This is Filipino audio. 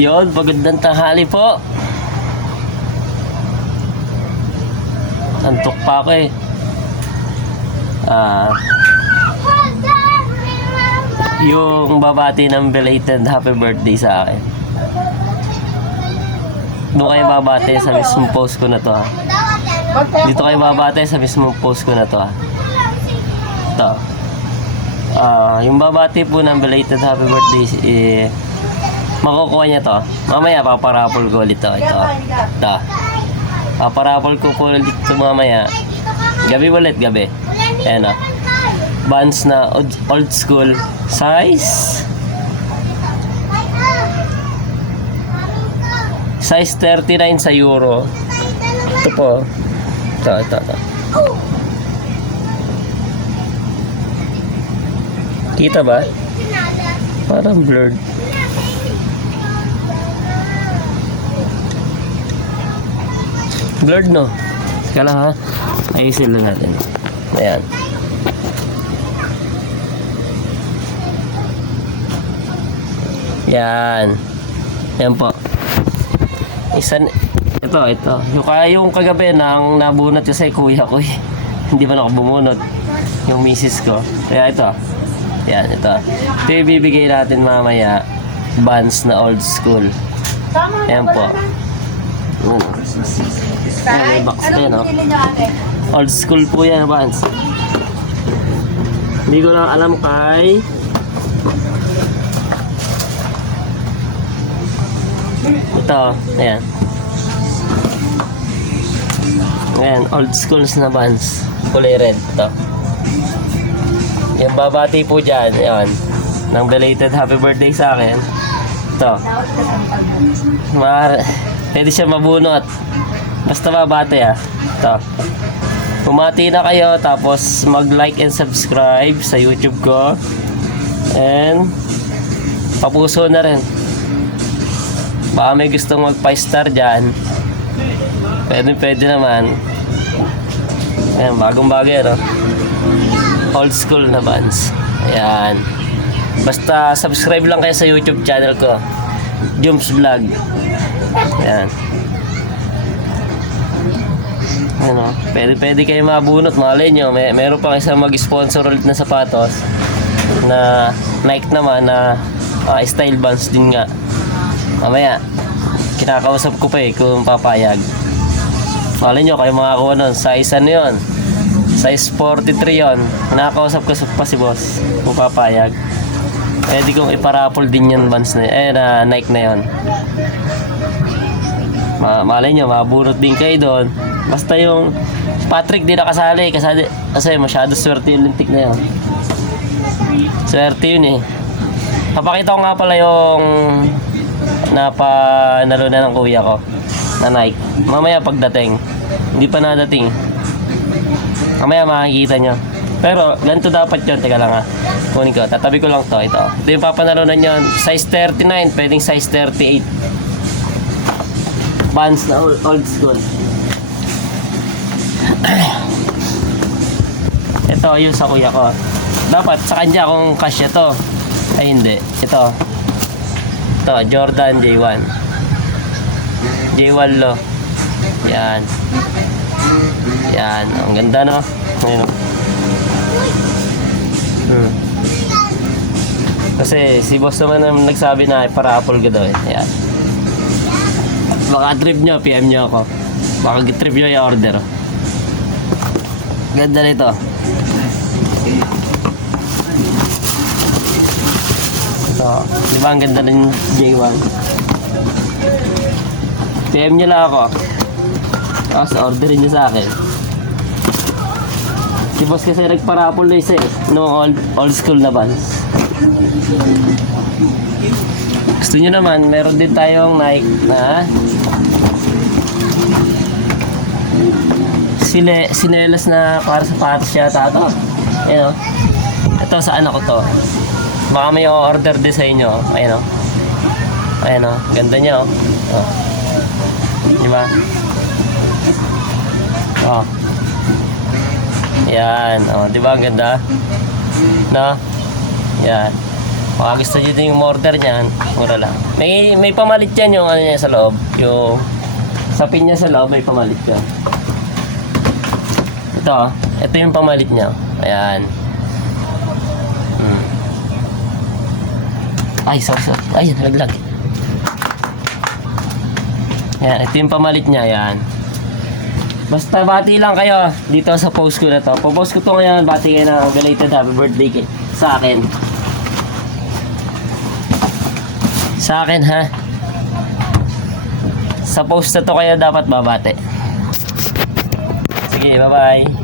Yun, magandang tanghali po. Antok pa ako eh. Yung babati ng belated happy birthday sa akin. Doon kayo babati sa mismong post ko na to ha. Dito kayo babati sa mismong post ko na to ha. Ito. Yung babati po ng belated happy birthday, makukuha niya to. Mamaya paparapol ko ulit to. Ito. Paparapol ko po ulit to mamaya. Gabi ulit, gabi. Ayan o. Buns na old school size 39 sa euro. Ito po. Ito. Kita ba? Parang blurred. Blurred no? Teka lang ha. Ayusin lang natin. Ayan. Yan. Yan po. Ito. Yung kagabi nang nabunot kasi kuya ko eh. Hindi pa ako bumunot. Yung misis ko. Kaya ito. Yan, ito. Ito yung bibigay natin mamaya. Buns na old school. Yan po. May box din, no? Old school po yan, Buns. Hindi ko lang alam kay... Ito, ayan. Ayan, old schools na Buns. Kulay red, ito. Yung babati po dyan, ayan. Nang belated happy birthday sa akin. Ito. Pwede siya mabunot. Basta babati ah. Ito. Pumati na kayo, tapos mag-like and subscribe sa YouTube ko. And papuso na rin. Baka may gustong magpa-star dyan. Pwede naman. Ayan, bagong bagay, no? Old school na Buns. Ayan. Basta subscribe lang kayo sa YouTube channel ko. Jumps Vlog. Ayan. Ano, pwede kayo mabunot. Malay nyo, meron pa isang mag-sponsor ulit na sapatos. Na Nike naman na style Buns din nga. Mamaya, kinakausap ko pa eh kung papayag. Malay nyo, kayo makakuha nun. Size ano yun? Size 43 yun. Kinakausap ko pa si boss kung papayag. Pwede kong iparapol din yun Buns na yun. Na Nike na yun. Malay nyo, mabunot din kayo doon. Basta yung Patrick di nakasali. Kasi masyado swerte yung lintik na yun. Swerte yun eh. Papakita ko nga pala yung napanalo na ng kuya ko na Nike. Mamaya pagdating. Hindi pa nadating. Mamaya makikita nyo. Pero ganito dapat yun. Teka lang ha. Kunin ko. Tatabi ko lang to. Ito yung papanalo na yun. Size 39. Pwedeng size 38. Buns na old school. Ito yung sa kuya ko. Dapat sa kanya kung kasya to. Ay hindi. Ito Jordan J1 Low. Yan. Ang ganda no. Ayun. Kasi si boss naman ang nagsabi na para-apple ka daw eh. Yan. Baka trip nyo, PM nyo ako. Baka trip nyo i-order. Ganda nito. So, di ba ang ganda ng J1? PM nyo lang ako. Tapos orderin nyo sa akin. Si boss kasi nagparapol na isa eh. No, old school na Buns. Gusto nyo naman, meron din tayong Nike na sinelas na para sa patos yata ito. Ayun o. Ito sa anak ko to. Baka may order din sa inyo. Ayun o. Ayun o. Ganda niya o. Diba? O. Yan. O. Diba ang ganda? No? Yan. Baka gusto nyo din yung order niyan. Mura lang. May pamalit yan yung ano niya sa loob. Yung sa pin niya sa loob may pamalit yan. Ito yung pamalit niya. Ayan. Ay, sorry. Ay, nalaglag. Ayan, ito yung pamalit niya. Ayan. Basta bati lang kayo dito sa post ko na to. Po-post ko to ngayon. Bati kayo ng belated happy birthday sa akin. Sa akin, ha? Sa post na to kayo dapat babate. Sige, bye-bye.